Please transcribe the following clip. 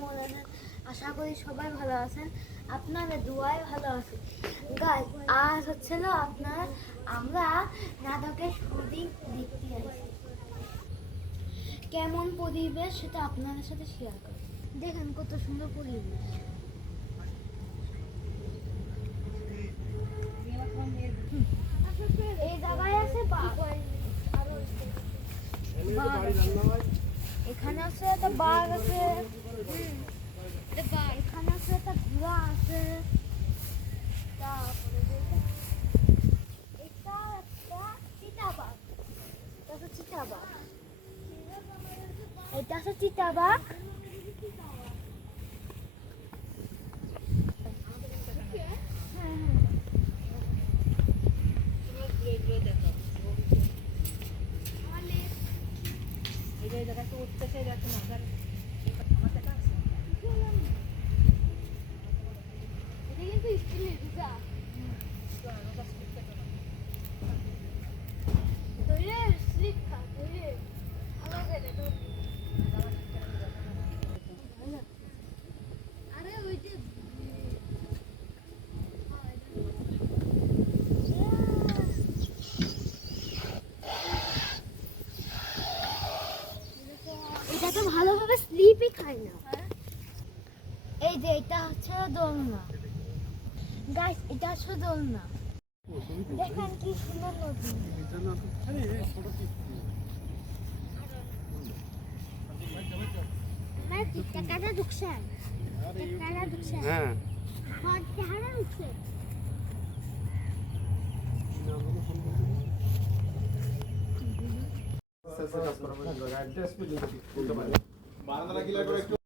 কেমন আছেন? আশা করি সবাই ভালো আছেন। আপনাদের দোয়ায় ভালো আছে। গাইস, আজ হচ্ছিল আমরা নাটকের শুটিং দেখতে আসি। কেমন পরিবেশ সেটা আপনাদের সাথে শেয়ার করি। দেখেন কত সুন্দর পরিবেশ। এই জায়গায় আছে বাঘ। এখানে আছে একটা বাঘ আছে, এখানে আছে একটা ঘোড়া আছে, তারপরে এটা একটা চিতাবাঘ, এটা হচ্ছে চিতাবাঘ, এটা আছে চিতাবাঘ। এটা তো ভালোভাবে স্লিপই খায় না। এই যে এটা হচ্ছে দোলনা। গাইস, এটা হচ্ছে দোলনা। দেখেন কি সুন্দর নদী। টাকাটা ঢুকছেন, টাকাটা ঢুকছেন, হ্যাঁ টাকাটা ঢুকছে। বারান্দা